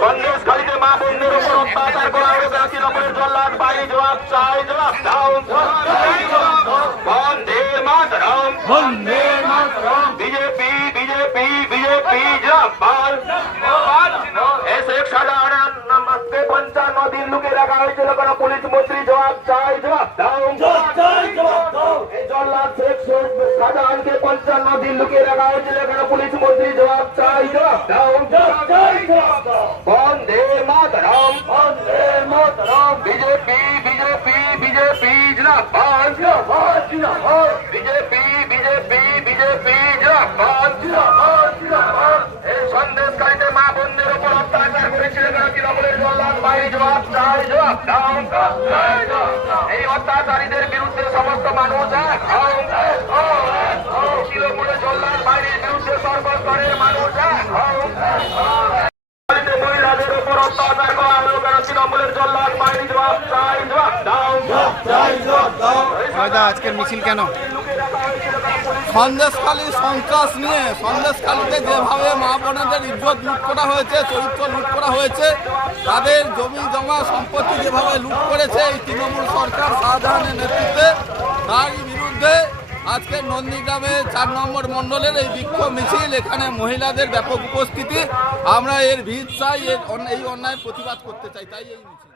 সন্দেশকারীতে মা বন্ধুর উপর অত্যাচার করা হয়েছে আশি নম্বরের জল্লাদ বাড়ি জবাব চাই জবাব দাও বন্ধে মাতরম বন্ধে পঞ্চান্ন দিন লুকিয়ে রাখা হয়েছিল। কেন পুলিশ মন্ত্রী জবাব চাই জবাব দাও। জবাব চাই জবাব দাও। এই জল্লাদ শেখ শাহজাহানকে পঞ্চান্ন দিন লুকিয়ে রাখা হয়েছিল। কেন পুলিশ মন্ত্রী জবাব চাই জবাব দাও। জবাব চাই জবাব দাও। Vande Mataram. Vande Mataram. BJP BJP BJP জিন্দাবাদ। জিন্দাবাদ জিন্দাবাদ। বিজেপি বিজেপি বিজেপি জিন্দাবাদ জিন্দাবাদ। জিন্দাবাদ এই সন্দেশকারীতে মা বোনদের উপর অত্যাচার করেছিল কেন বাহিনী জবাব জবাব দাও। এই অত্যাচারীদের বিরুদ্ধে সমস্ত মানুষ বিরুদ্ধে সর্বস্তরের মানুষ এক মহিলাদের উপর অত্যাচার করা হলো জবাব চাই, জবাব ময়দা, আজকের মিছিল কেন? সন্দেশখালী সন্ত্রাস নিয়ে, সন্দেশখালীতে যেভাবে মা বোনেদের ইজ্জত লুট করা হয়েছে, চরিত্র লুট করা হয়েছে, তাদের জমি, জমা, সম্পত্তি যেভাবে লুট করেছে এই তৃণমূল সরকার শাহজাহানের নেতৃত্বে, তারই বিরুদ্ধে আজকে নন্দীগ্রামে চার নম্বর মণ্ডলের এই বিক্ষোভ মিছিল, এখানে মহিলাদের ব্যাপক উপস্থিতি। আমরা এর ভিড় চাই, এর এই অন্যায় প্রতিবাদ করতে চাই, তাই এই মিছিল।